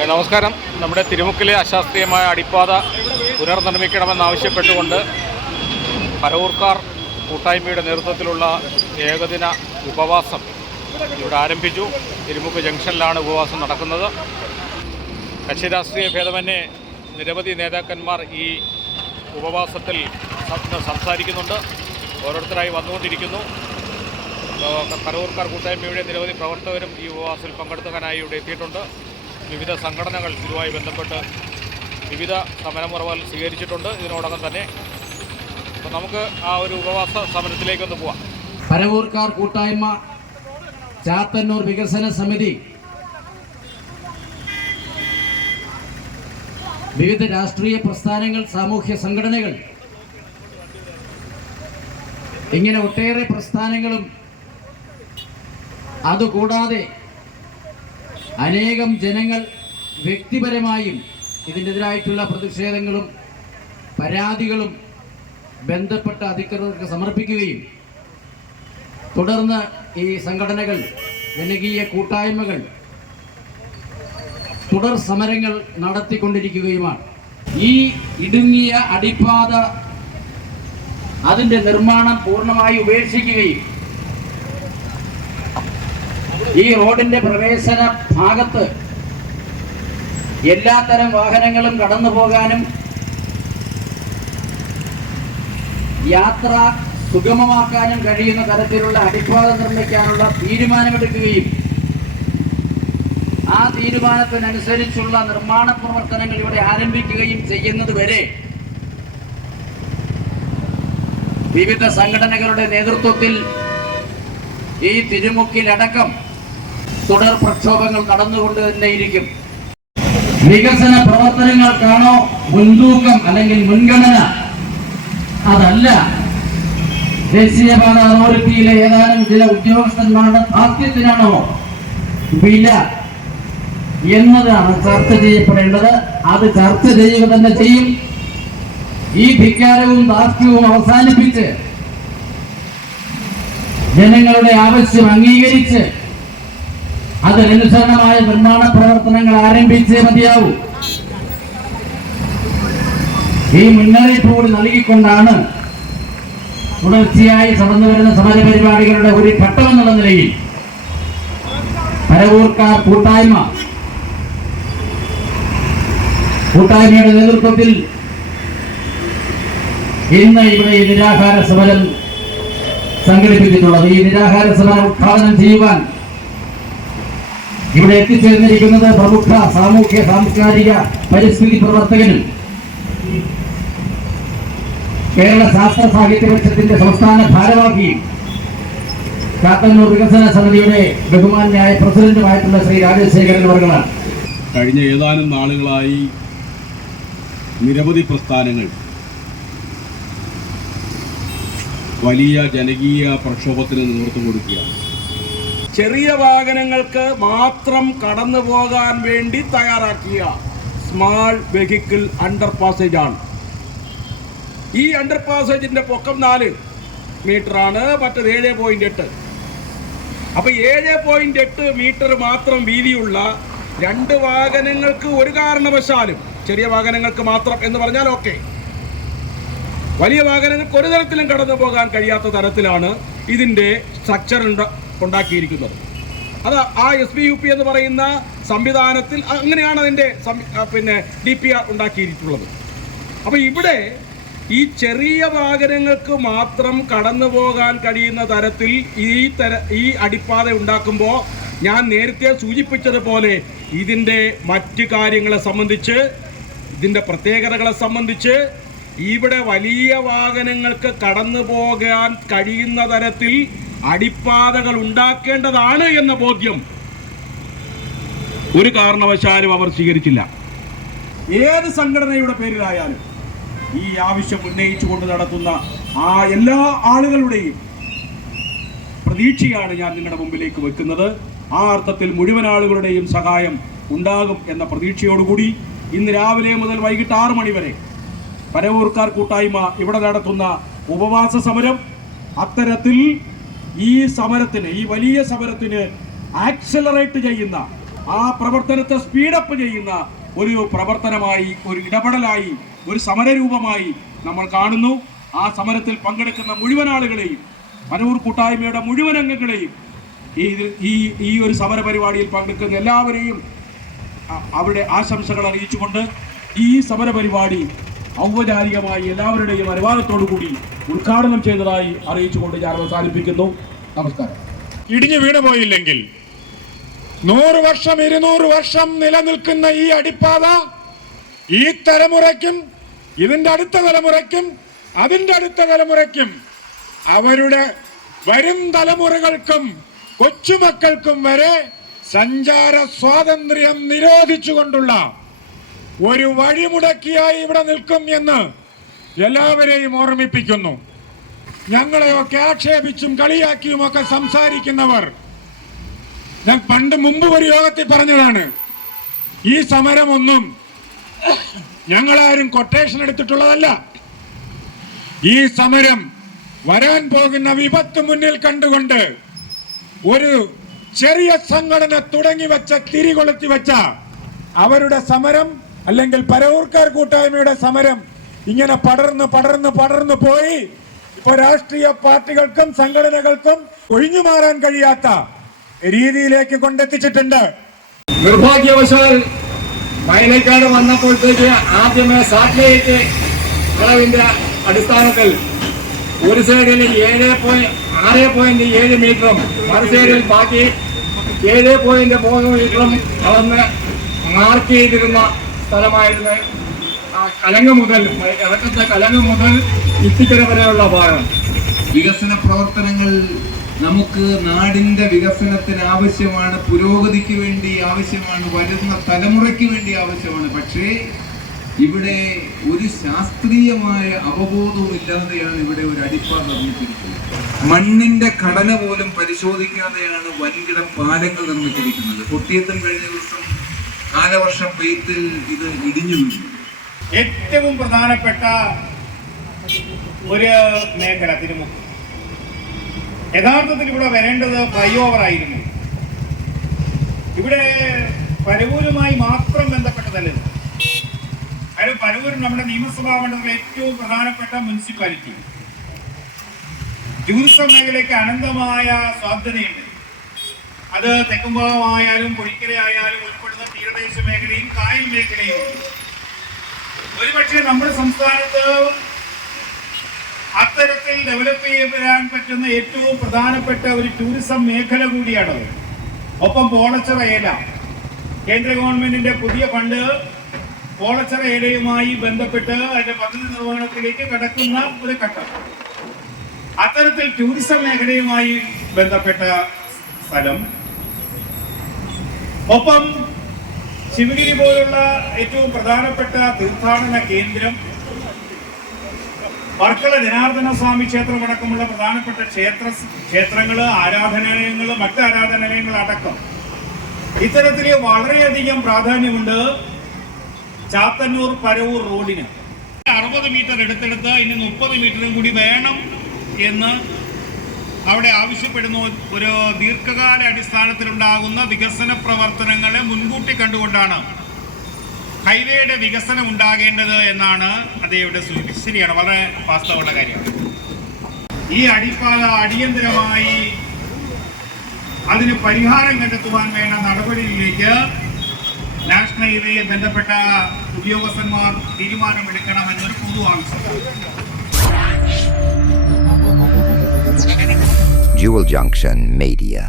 നമസ്കാരം. നമ്മുടെ തിരുമുക്കിലെ അശാസ്ത്രീയമായ അടിപ്പാത പുനർനിർമ്മിക്കണമെന്നാവശ്യപ്പെട്ടുകൊണ്ട് പരവൂർക്കാർ കൂട്ടായ്മയുടെ നേതൃത്വത്തിലുള്ള ഏകദിന ഉപവാസം ഇവിടെ ആരംഭിച്ചു. തിരുമുക്ക് ജംഗ്ഷനിലാണ് ഉപവാസം നടക്കുന്നത്. കക്ഷി രാഷ്ട്രീയ ഭേദമന്യേ നിരവധി നേതാക്കന്മാർ ഈ ഉപവാസത്തിൽ സംസാരിക്കുന്നുണ്ട്. ഓരോരുത്തരായി വന്നുകൊണ്ടിരിക്കുന്നു. പരവൂർക്കാർ കൂട്ടായ്മയുടെ നിരവധി പ്രവർത്തകരും ഈ ഉപവാസത്തിൽ പങ്കെടുക്കാനായി ഇവിടെ എത്തിയിട്ടുണ്ട്. വിവിധ സംഘടനകൾ ഇതുമായി ബന്ധപ്പെട്ട് വിവിധ സമരമുറകൾ സ്വീകരിച്ചിട്ടുണ്ട് ഇതിനോടകം തന്നെ. അപ്പോൾ നമുക്ക് ആ ഒരു ഉപവാസ സമരത്തിലേക്കൊന്ന് പോവാം. പരവൂർക്കാർ കൂട്ടായ്മ, ചാത്തന്നൂർ വികസന സമിതി, വിവിധ രാഷ്ട്രീയ പ്രസ്ഥാനങ്ങൾ, സാമൂഹ്യ സംഘടനകൾ, ഇങ്ങനെ ഒട്ടേറെ പ്രസ്ഥാനങ്ങളും അതുകൂടാതെ അനേകം ജനങ്ങൾ വ്യക്തിപരമായും ഇതിനെതിരായിട്ടുള്ള പ്രതിഷേധങ്ങളും പരാതികളും ബന്ധപ്പെട്ട അധികൃതർക്ക് സമർപ്പിക്കുകയും തുടർന്ന് ഈ സംഘടനകൾ, ജനകീയ കൂട്ടായ്മകൾ തുടർ സമരങ്ങൾ നടത്തിക്കൊണ്ടിരിക്കുകയുമാണ്. ഈ ഇടുങ്ങിയ അടിപ്പാത അതിൻ്റെ നിർമ്മാണം പൂർണ്ണമായി ഉപേക്ഷിക്കുകയും ഈ റോഡിന്റെ പ്രവേശന ഭാഗത്ത് എല്ലാത്തരം വാഹനങ്ങളും കടന്നു പോകാനും യാത്ര സുഗമമാക്കാനും കഴിയുന്ന തരത്തിലുള്ള അടിപ്പാത നിർമ്മിക്കാനുള്ള തീരുമാനമെടുക്കുകയും ആ തീരുമാനത്തിനനുസരിച്ചുള്ള നിർമ്മാണ പ്രവർത്തനങ്ങൾ ഇവിടെ ആരംഭിക്കുകയും ചെയ്യുന്നത് വരെ വിവിധ സംഘടനകളുടെ നേതൃത്വത്തിൽ ഈ തിരുമുക്കിലടക്കം തുടർ പ്രക്ഷോഭങ്ങൾ നടന്നുകൊണ്ട് തന്നെയിരിക്കും. വികസന പ്രവർത്തനങ്ങൾക്കാണോ മുൻതൂക്കം അല്ലെങ്കിൽ മുൻഗണന? അതല്ല. ദേശീയപാത അതോറിറ്റിയിലെ ഏതാനും ചില ഉദ്യോഗസ്ഥന്മാരുടെ താല്പര്യത്തിനാണോ വില എന്നതാണ് ചർച്ച ചെയ്യപ്പെടേണ്ടത്. അത് ചർച്ച ചെയ്യുക തന്നെ ചെയ്യും. ഈ ധിക്കാരവും ധാർഷ്ട്യവും അവസാനിപ്പിച്ച് ജനങ്ങളുടെ ആവശ്യം അംഗീകരിച്ച് അതിനനുസരണമായ നിർമ്മാണ പ്രവർത്തനങ്ങൾ ആരംഭിച്ചേ മതിയാവൂ. ഈ മുന്നറിയിപ്പ് കൂടി നൽകിക്കൊണ്ടാണ് തുടർച്ചയായി നടന്നു വരുന്ന സമരപരിപാടികളുടെ ഒരു ഘട്ടമെന്നുള്ള നിലയിൽ പരവൂർക്കാർ കൂട്ടായ്മയുടെ നേതൃത്വത്തിൽ ഇന്ന് ഇവിടെ ഈ നിരാഹാര സമരം സംഘടിപ്പിച്ചിട്ടുള്ളത്. ഈ നിരാഹാര സമരം ഉദ്ഘാടനം ചെയ്യുവാൻ ഇവിടെ എത്തിച്ചേർന്നിരിക്കുന്നത് പ്രമുഖ സാമൂഹ്യ സാംസ്കാരിക പരിസ്ഥിതി പ്രവർത്തകനും കേരള ശാസ്ത്ര സാഹിത്യ പരിഷത്തിന്റെ സംസ്ഥാന ഭാരവാഹിയും ചാത്തന്നൂർ വികസന സമിതിയുടെ ബഹുമാന്യായ പ്രസിഡന്റുമായിട്ടുള്ള ശ്രീ രാജശേഖരൻ അവർകളാണ്. കഴിഞ്ഞ ഏതാനും നാളുകളായി നിരവധി പ്രസ്ഥാനങ്ങൾ വലിയ ജനകീയ പ്രക്ഷോഭത്തിന് നേതൃത്വം കൊടുക്കുകയാണ്. ചെറിയ വാഹനങ്ങൾക്ക് മാത്രം കടന്നു പോകാൻ വേണ്ടി തയ്യാറാക്കിയ സ്മാൾ വെഹിക്കിൾ അണ്ടർ പാസേജ് ആണ്. ഈ അണ്ടർ പാസേജിന്റെ പൊക്കം 4 മീറ്ററാണ്, മറ്റത് 7.8. അപ്പൊ 7.8 മീറ്റർ മാത്രം വീതിയുള്ള 2 വാഹനങ്ങൾക്ക് ഒരു കാരണവശാലും, ചെറിയ വാഹനങ്ങൾക്ക് മാത്രം എന്ന് പറഞ്ഞാൽ ഓക്കെ, വലിയ വാഹനങ്ങൾക്ക് ഒരു തരത്തിലും കടന്നു പോകാൻ കഴിയാത്ത തരത്തിലാണ് ഇതിന്റെ സ്ട്രക്ചർ ഉണ്ടാക്കിയിരിക്കുന്നത്. അത് ആ SBUP എന്ന് പറയുന്ന സംവിധാനത്തിൽ അങ്ങനെയാണ് അതിന്റെ DPR ഉണ്ടാക്കിയിട്ടുള്ളത്. അപ്പൊ ഇവിടെ ഈ ചെറിയ വാഹനങ്ങൾക്ക് മാത്രം കടന്നു പോകാൻ കഴിയുന്ന തരത്തിൽ ഈ അടിപ്പാത ഉണ്ടാക്കുമ്പോൾ ഞാൻ നേരത്തെ സൂചിപ്പിച്ചതുപോലെ ഇതിന്റെ മറ്റു കാര്യങ്ങളെ സംബന്ധിച്ച്, ഇതിന്റെ പ്രത്യേകതകളെ സംബന്ധിച്ച് ഇവിടെ വലിയ വാഹനങ്ങൾക്ക് കടന്നു പോകാൻ കഴിയുന്ന തരത്തിൽ അടിപ്പാതകൾ ഉണ്ടാക്കേണ്ടതാണ് എന്ന ബോധ്യം ഒരു കാരണവശാലും അവർ സ്വീകരിച്ചില്ല. ഏത് സംഘടനയുടെ പേരിലായാലും ഈ ആവശ്യം ഉന്നയിച്ചുകൊണ്ട് നടത്തുന്ന ആ എല്ലാ ആളുകളുടെയും പ്രതീക്ഷയാണ് ഞാൻ നിങ്ങളുടെ മുമ്പിലേക്ക് വെക്കുന്നത്. ആ അർത്ഥത്തിൽ മുഴുവൻ ആളുകളുടെയും സഹായം ഉണ്ടാകും എന്ന പ്രതീക്ഷയോടുകൂടി ഇന്ന് രാവിലെ മുതൽ വൈകിട്ട് 6 മണി വരെ പരവൂർക്കാർ കൂട്ടായ്മ ഇവിടെ നടത്തുന്ന ഉപവാസ സമരം അത്തരത്തിൽ ഈ സമരത്തിന്, ഈ വലിയ സമരത്തിന് ആക്സലറേറ്റ് ചെയ്യുന്ന, ആ പ്രവർത്തനത്തെ സ്പീഡപ്പ് ചെയ്യുന്ന ഒരു പ്രവർത്തനമായി, ഒരു ഇടപെടലായി, ഒരു സമരരൂപമായി നമ്മൾ കാണുന്നു. ആ സമരത്തിൽ പങ്കെടുക്കുന്ന മുഴുവൻ ആളുകളെയും, പരവൂർ കൂട്ടായ്മയുടെ മുഴുവൻ അംഗങ്ങളെയും, ഈ ഒരു സമര പരിപാടിയിൽ പങ്കെടുക്കുന്ന എല്ലാവരെയും അവരുടെ ആശംസകൾ അറിയിച്ചുകൊണ്ട് ഈ സമര പരിപാടി ഔപചാരികമായി എല്ലാവരുടെയും അനുവാദത്തോടു കൂടി ഉദ്ഘാടനം ചെയ്തതായി അറിയിച്ചുകൊണ്ട് ഞാൻ അവസാനിപ്പിക്കുന്നു. നമസ്കാരം. ഇടിഞ്ഞു വീണുപോയില്ലെങ്കിൽ 100 വർഷം 200 വർഷം നിലനിൽക്കുന്ന ഈ അടിപ്പാത ഈ തലമുറയ്ക്കും ഇതിന്റെ അടുത്ത തലമുറയ്ക്കും അതിന്റെ അടുത്ത തലമുറയ്ക്കും അവരുടെ വരും തലമുറകൾക്കും കൊച്ചുമക്കൾക്കും വരെ സഞ്ചാര സ്വാതന്ത്ര്യം നിരോധിച്ചുകൊണ്ടുള്ള ഒരു വഴിമുടക്കിയായി ഇവിടെ നിൽക്കും എന്ന് എല്ലാവരെയും ഓർമ്മിപ്പിക്കുന്നു. ഞങ്ങളെയൊക്കെ ആക്ഷേപിച്ചും കളിയാക്കിയുമൊക്കെ സംസാരിക്കുന്നവർ, ഞാൻ മുമ്പ് ഒരു യോഗത്തിൽ പറഞ്ഞതാണ്, ഈ സമരമൊന്നും ഞങ്ങളാരും കൊട്ടേഷൻ എടുത്തിട്ടുള്ളതല്ല. ഈ സമരം വരാൻ പോകുന്ന വിപത്ത് മുന്നിൽ കണ്ടുകൊണ്ട് ഒരു ചെറിയ സംഘടന തുടങ്ങി വെച്ച, തിരികൊളുത്തി വെച്ച അവരുടെ സമരം, അല്ലെങ്കിൽ പരവൂർക്കാർ കൂട്ടായ്മയുടെ സമരം ഇങ്ങനെ പടർന്ന് പോയി ഇപ്പൊ രാഷ്ട്രീയ പാർട്ടികൾക്കും സംഘടനകൾക്കും ഒഴിഞ്ഞു മാറാൻ കഴിയാത്ത രീതിയിലേക്ക് കൊണ്ടെത്തിച്ചിട്ടുണ്ട്. നിർഭാഗ്യവശാൽ വയനക്കാട് വന്നപ്പോഴത്തേക്ക് ആദ്യമേ സാറ്റലൈറ്റ് അളവിന്റെ അടിസ്ഥാനത്തിൽ ഒരു സൈഡിൽ 6.7 മീറ്ററും മറു സൈഡിൽ ബാക്കി 7.3 മീറ്ററും അളന്ന് മാർക്ക് ചെയ്തിരുന്ന സ്ഥലമായിരുന്നു കലങ്ങ് മുതൽ ഇറക്കത്തെ കലങ്ങ് മുതൽ ഇത്തിക്കര വരെയുള്ള ഭാഗം. വികസന പ്രവർത്തനങ്ങൾ നമുക്ക് നാടിന്റെ വികസനത്തിന് ആവശ്യമാണ്, പുരോഗതിക്ക് വേണ്ടി ആവശ്യമാണ്, വരുന്ന തലമുറയ്ക്ക് വേണ്ടി ആവശ്യമാണ്. പക്ഷേ ഇവിടെ ഒരു ശാസ്ത്രീയമായ അവബോധവും ഇല്ലാതെയാണ് ഇവിടെ ഒരു അടിപ്പാത നിർമ്മിച്ചിരിക്കുന്നത്. മണ്ണിന്റെ ഘടന പോലും പരിശോധിക്കാതെയാണ് വൻകിട പാലങ്ങൾ നിർമ്മിച്ചിരിക്കുന്നത്. കൊട്ടിയത്തും കഴിഞ്ഞ ദിവസം കാലവർഷം പെയ്ത്തിൽ ഇത് ഇടിഞ്ഞു വീണു. ഏറ്റവും പ്രധാനപ്പെട്ട ഒരു മേഖല തിരുമുക്ക്. യഥാർത്ഥത്തിൽ ഇവിടെ വരേണ്ടത് ഫ്ലൈ ഓവർ ആയിരുന്നു. ഇവിടെ പരവൂരുമായി മാത്രം ബന്ധപ്പെട്ടതല്ല. അതായത് പരവൂർ നമ്മുടെ നിയമസഭാ മണ്ഡലത്തിലെ ഏറ്റവും പ്രധാനപ്പെട്ട മുനിസിപ്പാലിറ്റി. ടൂറിസം മേഖലയ്ക്ക് അനന്തമായ സാധ്യതയുണ്ട്. അത് തെക്കുംഭാഗമായാലും പൊഴിക്കരയായാലും ഉൾപ്പെടുന്ന തീരദേശ മേഖലയും കായൽ മേഖലയും. ഒരുപക്ഷെ നമ്മുടെ സംസ്ഥാനത്ത് അത്തരത്തിൽ ഡെവലപ്പ് ചെയ്യപ്പെടാൻ പറ്റുന്ന ഏറ്റവും പ്രധാനപ്പെട്ട ഒരു ടൂറിസം മേഖല കൂടിയാണത്. ഒപ്പം പോളച്ചിറ ഏല, കേന്ദ്ര ഗവൺമെന്റിന്റെ പുതിയ ഫണ്ട് പോളച്ചിറ ഏലയുമായി ബന്ധപ്പെട്ട് അതിന്റെ പദ്ധതി നിർവഹണത്തിലേക്ക് കടക്കുന്ന ഒരു ഘട്ടം. അത്തരത്തിൽ ടൂറിസം മേഖലയുമായി ബന്ധപ്പെട്ട സ്ഥലം, ഒപ്പം ശിവഗിരി പോലുള്ള ഏറ്റവും പ്രധാനപ്പെട്ട തീർത്ഥാടന കേന്ദ്രം, വർക്കല ജനാർദ്ദന സ്വാമി ക്ഷേത്രമടക്കമുള്ള പ്രധാനപ്പെട്ട ക്ഷേത്രങ്ങള്, ആരാധനാലയങ്ങള്, മറ്റ് ആരാധനാലയങ്ങൾ അടക്കം ഇത്തരത്തിൽ വളരെയധികം പ്രാധാന്യമുണ്ട് ചാത്തന്നൂർ പരവൂർ റോഡിന്. 60 മീറ്റർ എടുത്തെടുത്ത് ഇനി 30 മീറ്ററും കൂടി വേണം എന്ന് അവിടെ ആവശ്യപ്പെടുന്ന ഒരു ദീർഘകാല അടിസ്ഥാനത്തിലുണ്ടാകുന്ന വികസന പ്രവർത്തനങ്ങളെ മുൻകൂട്ടി കണ്ടുകൊണ്ടാണ് ഹൈവേയുടെ വികസനം ഉണ്ടാകേണ്ടത് എന്നാണ് അദ്ദേഹയുടെ സൂചന. ശരിയാണ്, വളരെ വാസ്തവമുള്ള കാര്യമാണ്. ഈ അടിപ്പാത അടിയന്തരമായി അതിന് പരിഹാരം കണ്ടെത്തുവാൻ വേണ്ട നടപടിയിലേക്ക് നാഷണൽ ഹൈവേയിൽ ബന്ധപ്പെട്ട ഉദ്യോഗസ്ഥന്മാർ തീരുമാനമെടുക്കണമെന്നൊരു പൊതു ആവശ്യമാണ്. Jewel Junction Media.